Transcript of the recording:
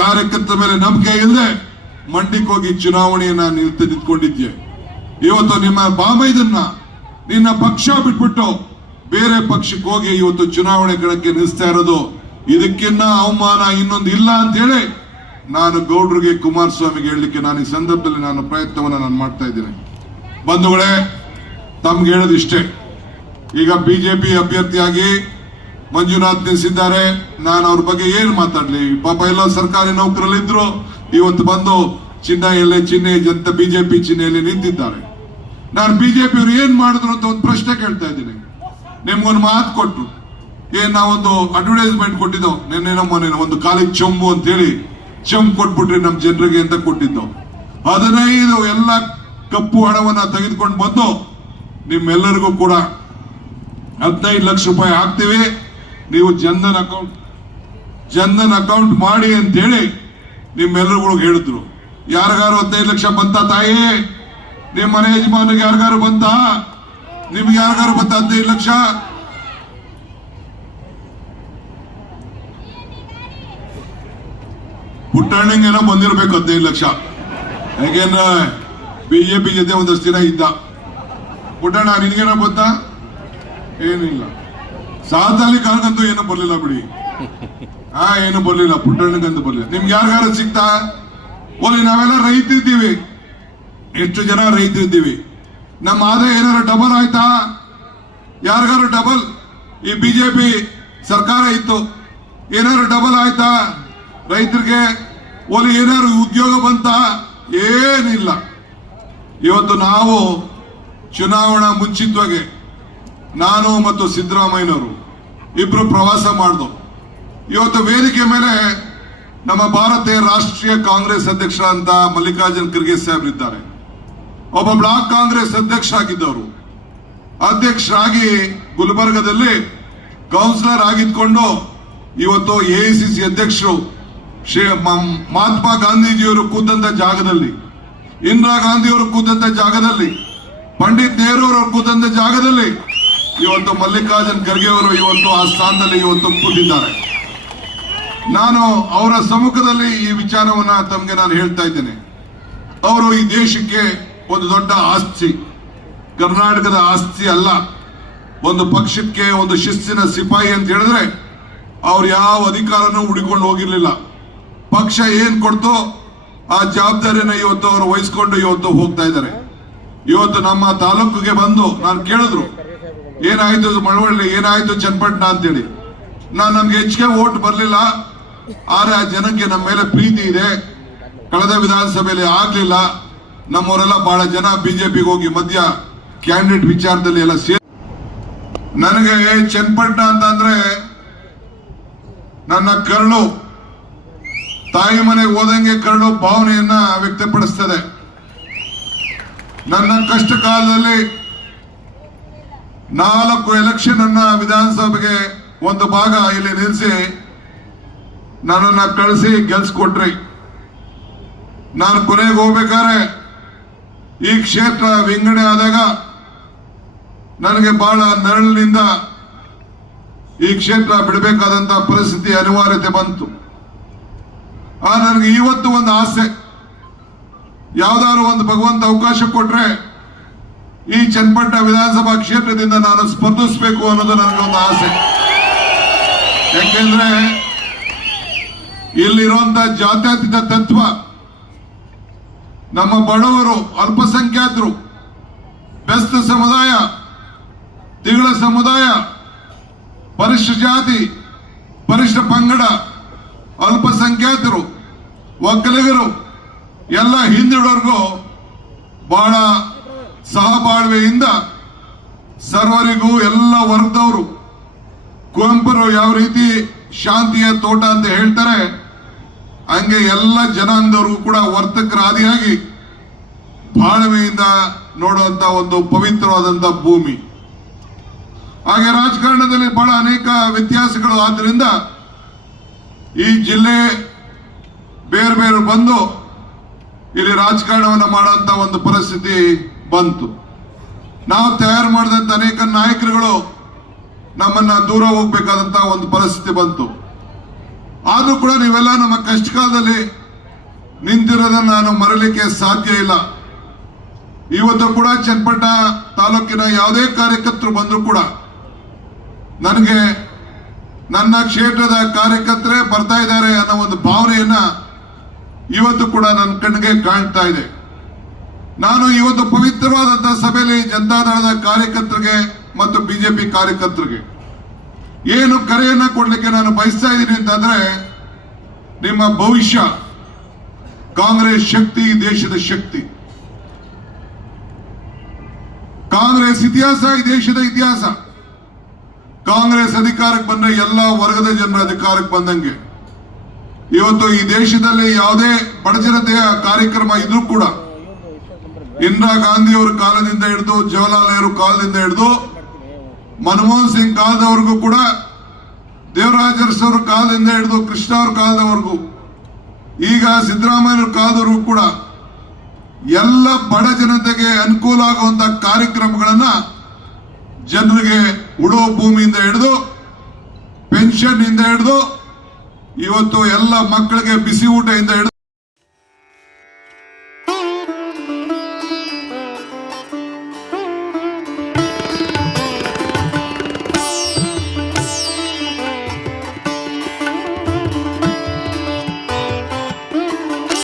ಕಾರ್ಯಕರ್ತರ ಮೇಲೆ ನಂಬಿಕೆ ಇಲ್ಲದೆ ಮಂಡಿಗೆ ಹೋಗಿ ಚುನಾವಣೆಯನ್ನ ನಿಲ್ತ ನಿಂತ್ಕೊಂಡಿದ್ಯೆ. ಇವತ್ತು ನಿಮ್ಮ ಬಾಮೈದನ್ನ ನಿನ್ನ ಪಕ್ಷ ಬಿಟ್ಬಿಟ್ಟು ಬೇರೆ ಪಕ್ಷಕ್ಕೆ ಹೋಗಿ ಇವತ್ತು ಚುನಾವಣೆ ಕಣಕ್ಕೆ ನಿಲ್ಲಿಸ್ತಾ ಇರೋದು, ಇದಕ್ಕಿನ್ನ ಅವಮಾನ ಇನ್ನೊಂದು ಇಲ್ಲ ಅಂತ ಹೇಳಿ ನಾನು ಗೌಡ್ರಿಗೆ ಕುಮಾರಸ್ವಾಮಿಗೆ ಹೇಳಲಿಕ್ಕೆ ನಾನು ಈ ಸಂದರ್ಭದಲ್ಲಿ ನಾನು ಪ್ರಯತ್ನವನ್ನ ನಾನು ಮಾಡ್ತಾ ಇದ್ದೇನೆ. ಬಂಧುಗಳೇ, ತಮ್ಗೆ ಹೇಳೋದಿಷ್ಟೇ. ಈಗ ಬಿಜೆಪಿ ಅಭ್ಯರ್ಥಿಯಾಗಿ ಮಂಜುನಾಥ್ ನಿಲ್ಲಿಸಿದ್ದಾರೆ ನಾನು ಅವ್ರ ಬಗ್ಗೆ ಏನು ಮಾತಾಡಲಿ? ಪಾಪ ಎಲ್ಲ ಸರ್ಕಾರಿ ನೌಕರಲ್ಲಿದ್ರು, ಇವತ್ತು ಬಂದು ಚಿನ್ನ ಎಲ್ಲೇ ಚಿಹ್ನೆ ಜನತ ಬಿಜೆಪಿ ಚಿಹ್ನೆಯಲ್ಲಿ ನಿಂತಿದ್ದಾರೆ. ನಾನು ಬಿಜೆಪಿ ಅವ್ರು ಏನ್ ಮಾಡಿದ್ರು ಅಂತ ಒಂದು ಪ್ರಶ್ನೆ ಕೇಳ್ತಾ ಇದ್ದೀನಿ. ನಿಮ್ಗೊಂದು ಮಾತು ಕೊಟ್ರು ಏನ್ ನಾವೊಂದು ಅಡ್ವರ್ಟೈಸ್ಮೆಂಟ್ ಕೊಟ್ಟಿದ್ದೋ, ನಿನ್ನೆ ಮೊನ್ನೆ ಒಂದು ಕಾಲಿಗೆ ಚೊಂಬು ಅಂತ ಹೇಳಿ ಚೊಂಬು ಕೊಟ್ಬಿಟ್ರಿ ನಮ್ಮ ಜನರಿಗೆ ಅಂತ ಕೊಟ್ಟಿದ್ದೋ. ಹದಿನೈದು ಎಲ್ಲ ಕಪ್ಪು ಹಣವನ್ನ ತೆಗೆದುಕೊಂಡು ಬಂದು ನಿಮ್ಮೆಲ್ಲರಿಗೂ ಕೂಡ ಹದಿನೈದು ಲಕ್ಷ ರೂಪಾಯಿ ಹಾಕ್ತೀವಿ. ನೀವು ಜನ್ಧನ್ ಅಕೌಂಟ್ ಜನ್ಧನ್ ಅಕೌಂಟ್ ಮಾಡಿ ಅಂತ ಹೇಳಿ ನಿಮ್ಮೆಲ್ಲರಿಗೂ ಹೇಳಿದ್ರು. ಯಾರಿಗಾರು ಹದಿನೈದು ಲಕ್ಷ ಬಂತ ತಾಯಿ? ನಿಮ್ಮ ಮನೆ ಯಜಮಾನಿಗೆ ಯಾರಿಗಾರು ಬಂತ? ನಿಮ್ಗೆ ಯಾರಿಗಾರು ಬಂತ ಹದಿನೈದು ಲಕ್ಷ? ಪುಟ್ಟಣ್ಣಂಗೇನೋ ಬಂದಿರ್ಬೇಕು ಹದಿನೈದು ಲಕ್ಷ. ಯಾಕೆಂದ್ರೆ ಬಿಜೆಪಿ ಜೊತೆ ಒಂದಷ್ಟು ದಿನ ಇದ್ದ. ಪುಟ್ಟಣ್ಣ ನಿನ್ಗೇನೋ ಬಂತಾ? ಏನಿಲ್ಲ. ಸಾಧಾಲಿ ಕಾರ್ಗಂತೂ ಏನು ಬರ್ಲಿಲ್ಲ ಬಿಡಿ. ಹಾ ಏನು ಬರ್ಲಿಲ್ಲ, ಪುಟ್ಟಣ್ಣಗಂತೂ ಬರ್ಲಿಲ್ಲ. ನಿಮ್ಗೆ ಯಾರಿಗಾರ ಸಿಗ್ತಾ? ಓಲಿ ನಾವೆಲ್ಲ ರೈತಿದ್ದೀವಿ. ಎಷ್ಟು ಜನ ರೈತರಿದ್ದೀವಿ ನಮ್ಮ ಆದಾಯ ಏನಾರು ಡಬಲ್ ಆಯ್ತಾ? ಯಾರಿಗಾರು ಡಬಲ್ ಈ ಬಿಜೆಪಿ ಸರ್ಕಾರ ಇತ್ತು. ಏನಾರು ಡಬಲ್ ಆಯ್ತಾ? ರೈತರಿಗೆ ಓಲಿ ಏನಾರು ಉದ್ಯೋಗ ಬಂತ? ಏನಿಲ್ಲ. ಇವತ್ತು ನಾವು ಚುನಾವಣಾ ಮುಂಚಿತವಾಗಿ ನಾನು ಮತ್ತು ಸಿದ್ದರಾಮಯ್ಯನವರು ಇಬ್ರು ಪ್ರವಾಸ ಮಾಡಿದ್ರು ಇವತ್ತು ವೇದಿಕೆ ಮೇಲೆ ನಮ್ಮ ಭಾರತೀಯ ರಾಷ್ಟ್ರೀಯ ಕಾಂಗ್ರೆಸ್ ಅಧ್ಯಕ್ಷ ಅಂತ ಮಲ್ಲಿಕಾರ್ಜುನ್ ಖರ್ಗೆ ಸಾಹೇಬ್ರಿದ್ದಾರೆ ಒಬ್ಬ ಬ್ಲಾಕ್ ಕಾಂಗ್ರೆಸ್ ಅಧ್ಯಕ್ಷ ಆಗಿದ್ದವರು. ಅಧ್ಯಕ್ಷರಾಗಿ ಗುಲ್ಬರ್ಗದಲ್ಲಿ ಕೌನ್ಸಿಲರ್ ಆಗಿದ್ಕೊಂಡು ಇವತ್ತು ಎಐಸಿಸಿ ಅಧ್ಯಕ್ಷರು ಶ್ರೀ ಮಹಾತ್ಮ ಗಾಂಧೀಜಿಯವರು ಕೂತಂತ ಜಾಗದಲ್ಲಿ, ಇಂದಿರಾ ಗಾಂಧಿಯವರು ಕೂತಂತ ಜಾಗದಲ್ಲಿ, ಪಂಡಿತ್ ನೆಹರು ಅವರು ಕೂತಂತ ಜಾಗದಲ್ಲಿ ಇವತ್ತು ಮಲ್ಲಿಕಾರ್ಜುನ್ ಖರ್ಗೆ ಅವರು ಇವತ್ತು ಆ ಸ್ಥಾನದಲ್ಲಿ ಇವತ್ತು ಕೂತಿದ್ದಾರೆ. ನಾನು ಅವರ ಸಮ್ಮುಖದಲ್ಲಿ ಈ ವಿಚಾರವನ್ನ ತಮಗೆ ನಾನು ಹೇಳ್ತಾ ಇದ್ದೇನೆ. ಅವರು ಈ ದೇಶಕ್ಕೆ ಒಂದು ದೊಡ್ಡ ಆಸ್ತಿ, ಕರ್ನಾಟಕದ ಆಸ್ತಿ ಅಲ್ಲ. ಒಂದು ಪಕ್ಷಕ್ಕೆ ಒಂದು ಶಿಸ್ತಿನ ಸಿಪಾಯಿ ಅಂತ ಹೇಳಿದ್ರೆ ಅವ್ರು ಯಾವ ಅಧಿಕಾರನೂ ಹುಡುಕೊಂಡು ಹೋಗಿರ್ಲಿಲ್ಲ. ಪಕ್ಷ ಏನ್ ಕೊಡ್ತೋ ಆ ಜವಾಬ್ದಾರಿನ ಇವತ್ತು ಅವರು ವಹಿಸ್ಕೊಂಡು ಇವತ್ತು ಹೋಗ್ತಾ ಇದ್ದಾರೆ. ಇವತ್ತು ನಮ್ಮ ತಾಲೂಕಿಗೆ ಬಂದು ನಾನು ಕೇಳಿದ್ರು ಏನಾಯ್ತು ಮಳವಳ್ಳಿ? ಏನಾಯ್ತು ಚನ್ನಪಟ್ಟಣ ಅಂತೇಳಿ? ನಾನು ನಮ್ಗೆ ಹೆಚ್ಚಿಗೆ ಓಟ್ ಬರ್ಲಿಲ್ಲ. ಆದ್ರೆ ಆ ಜನಕ್ಕೆ ನಮ್ಮ ಮೇಲೆ ಪ್ರೀತಿ ಇದೆ. ಕಳೆದ ವಿಧಾನಸಭೆಯಲ್ಲಿ ಆಗ್ಲಿಲ್ಲ. ನಮ್ಮವರೆಲ್ಲ ಬಹಳ ಜನ ಬಿಜೆಪಿಗೆ ಹೋಗಿ ಮಧ್ಯ ಕ್ಯಾಂಡಿಡೇಟ್ ವಿಚಾರದಲ್ಲಿ ಎಲ್ಲ ಸೇರಿ ನನಗೆ ಚನ್ನಪಟ್ಟಣ ಅಂತಂದ್ರೆ ನನ್ನ ಕರುಳು. ತಾಯಿ ಮನೆಗೆ ಹೋದಂಗೆ ಕರುಳು ಭಾವನೆಯನ್ನ ವ್ಯಕ್ತಪಡಿಸ್ತದೆ. ನನ್ನ ಕಷ್ಟ ಕಾಲದಲ್ಲಿ ನಾಲ್ಕು ಎಲೆಕ್ಷನ್ ಅನ್ನ ವಿಧಾನಸಭೆಗೆ ಒಂದು ಭಾಗ ಇಲ್ಲಿ ನಿಲ್ಲಿಸಿ ನನ್ನನ್ನ ಕಳಿಸಿ ಗೆಲ್ಸ್ಕೊಟ್ರಿ. ನಾನು ಕೊನೆಗೆ ಹೋಗ್ಬೇಕಾದ್ರೆ ಈ ಕ್ಷೇತ್ರ ವಿಂಗಡಣೆ ಆದಾಗ ನನಗೆ ಬಹಳ ನರಳಿನಿಂದ ಈ ಕ್ಷೇತ್ರ ಬಿಡಬೇಕಾದಂತ ಪರಿಸ್ಥಿತಿ ಅನಿವಾರ್ಯತೆ ಬಂತು. ಆ, ನನಗೆ ಇವತ್ತು ಒಂದು ಆಸೆ. ಯಾವ್ದಾದ್ರು ಒಂದು ಭಗವಂತ ಅವಕಾಶ ಕೊಟ್ರೆ ಈ ಚನ್ನಪಟ್ಟಣ ವಿಧಾನಸಭಾ ಕ್ಷೇತ್ರದಿಂದ ನಾನು ಸ್ಪರ್ಧಿಸಬೇಕು ಅನ್ನೋದು ನನಗೊಂದು ಆಸೆ. ಯಾಕೆಂದ್ರೆ ಇಲ್ಲಿರುವಂತ ಜಾತ್ಯತೀತ ತತ್ವ ನಮ್ಮ ಬಡವರು, ಅಲ್ಪಸಂಖ್ಯಾತರು, ಬೆಸ್ತ ಸಮುದಾಯ ತಿಗಳ ಸಮುದಾಯ ಪರಿಶಿಷ್ಟ ಜಾತಿ ಪರಿಶಿಷ್ಟ ಪಂಗಡ, ಅಲ್ಪಸಂಖ್ಯಾತರು, ಒಕ್ಕಲಿಗರು, ಎಲ್ಲ ಹಿಂದುಳಿದವ್ರಿಗೂ ಬಹಳ ಸಹಬಾಳ್ವೆಯಿಂದ ಸರ್ವರಿಗೂ ಎಲ್ಲ ವರ್ಗದವರು ಕುವೆಂಪುರು ಯಾವ ರೀತಿ ಶಾಂತಿಯ ತೋಟ ಅಂತ ಹೇಳ್ತಾರೆ, ಹಂಗೆ ಎಲ್ಲ ಜನಾಂಗದವರು ಕೂಡ ವರ್ತಕರಾದಿಯಾಗಿ ಬಾಳ್ವೆಯಿಂದ ನೋಡುವಂತ ಒಂದು ಪವಿತ್ರವಾದಂತ ಭೂಮಿ. ಹಾಗೆ ರಾಜಕಾರಣದಲ್ಲಿ ಬಹಳ ಅನೇಕ ವ್ಯತ್ಯಾಸಗಳು ಆದ್ರಿಂದ ಈ ಜಿಲ್ಲೆ ಬೇರೆ ಬೇರೆ ಬಂದು ಇಲ್ಲಿ ರಾಜಕಾರಣವನ್ನು ಮಾಡುವಂತ ಒಂದು ಪರಿಸ್ಥಿತಿ ಬಂತು. ನಾವು ತಯಾರು ಮಾಡಿದಂತ ಅನೇಕ ನಾಯಕರುಗಳು ನಮ್ಮನ್ನ ದೂರ ಹೋಗ್ಬೇಕಾದಂತ ಒಂದು ಪರಿಸ್ಥಿತಿ ಬಂತು. ಆದರೂ ಕೂಡ ನೀವೆಲ್ಲ ನಮ್ಮ ಕಷ್ಟ ಕಾಲದಲ್ಲಿ ನಿಂತಿರೋದನ್ನ ನಾನು ಮರಲಿಕ್ಕೆ ಸಾಧ್ಯ ಇಲ್ಲ. ಇವತ್ತು ಕೂಡ ಚನ್ನಪಟ್ಟಣ ತಾಲೂಕಿನ ಯಾವುದೇ ಕಾರ್ಯಕರ್ತರು ಬಂದರೂ ಕೂಡ ನನಗೆ ನನ್ನ ಕ್ಷೇತ್ರದ ಕಾರ್ಯಕರ್ತರೇ ಬರ್ತಾ ಇದ್ದಾರೆ ಅನ್ನೋ ಒಂದು ಭಾವನೆಯನ್ನ ಇವತ್ತು ಕೂಡ ನನ್ನ ಕಣ್ಣಿಗೆ ಕಾಣ್ತಾ ಇದೆ. ನಾನು ಇವತ್ತು ಪವಿತ್ರವಾದಂತಹ ಸಭೆಯಲ್ಲಿ ಜನತಾದಳದ ಕಾರ್ಯಕರ್ತರಿಗೆ ಮತ್ತು ಬಿಜೆಪಿ ಕಾರ್ಯಕರ್ತರಿಗೆ ಏನು ಕರೆಯನ್ನ ಕೊಡ್ಲಿಕ್ಕೆ ನಾನು ಬಯಸ್ತಾ ಇದ್ದೀನಿ ಅಂತಂದ್ರೆ, ನಿಮ್ಮ ಭವಿಷ್ಯ, ಕಾಂಗ್ರೆಸ್ ಶಕ್ತಿ, ದೇಶದ ಶಕ್ತಿ. ಕಾಂಗ್ರೆಸ್ ಇತಿಹಾಸ ಈ ದೇಶದ ಇತಿಹಾಸ. ಕಾಂಗ್ರೆಸ್ ಅಧಿಕಾರಕ್ಕೆ ಬಂದ್ರೆ ಎಲ್ಲ ವರ್ಗದ ಜನರ ಅಧಿಕಾರಕ್ಕೆ ಬಂದಂಗೆ. ಇವತ್ತು ಈ ದೇಶದಲ್ಲಿ ಯಾವುದೇ ಬಡಜನತೆಯ ಕಾರ್ಯಕ್ರಮ ಇದ್ರೂ ಕೂಡ ಇಂದಿರಾ ಗಾಂಧಿಯವರ ಕಾಲದಿಂದ ಹಿಡಿದು ಜವಾಹರ್ಲಾಲ್ ನೆಹರು ಕಾಲದಿಂದ ಹಿಡಿದು ಮನಮೋಹನ್ ಸಿಂಗ್ ಕಾಲದವರೆಗೂ ಕೂಡ ದೇವರಾಜರ್ಸ್ ಅವ್ರ ಕಾಲದಿಂದ ಹಿಡಿದು ಕೃಷ್ಣ ಅವ್ರ ಕಾಲದವರೆಗೂ, ಈಗ ಸಿದ್ದರಾಮಯ್ಯ ಕಾಲದವರೆಗೂ ಕೂಡ ಎಲ್ಲ ಬಡ ಜನತೆಗೆ ಅನುಕೂಲ ಆಗುವಂತ ಕಾರ್ಯಕ್ರಮಗಳನ್ನ ಜನರಿಗೆ ಉಡೋ ಭೂಮಿಯಿಂದ ಹಿಡಿದು ಪೆನ್ಷನ್ ಇಂದ ಹಿಡಿದು, ಇವತ್ತು ಎಲ್ಲ ಮಕ್ಕಳಿಗೆ ಬಿಸಿ ಊಟದಿಂದ ಹಿಡಿದು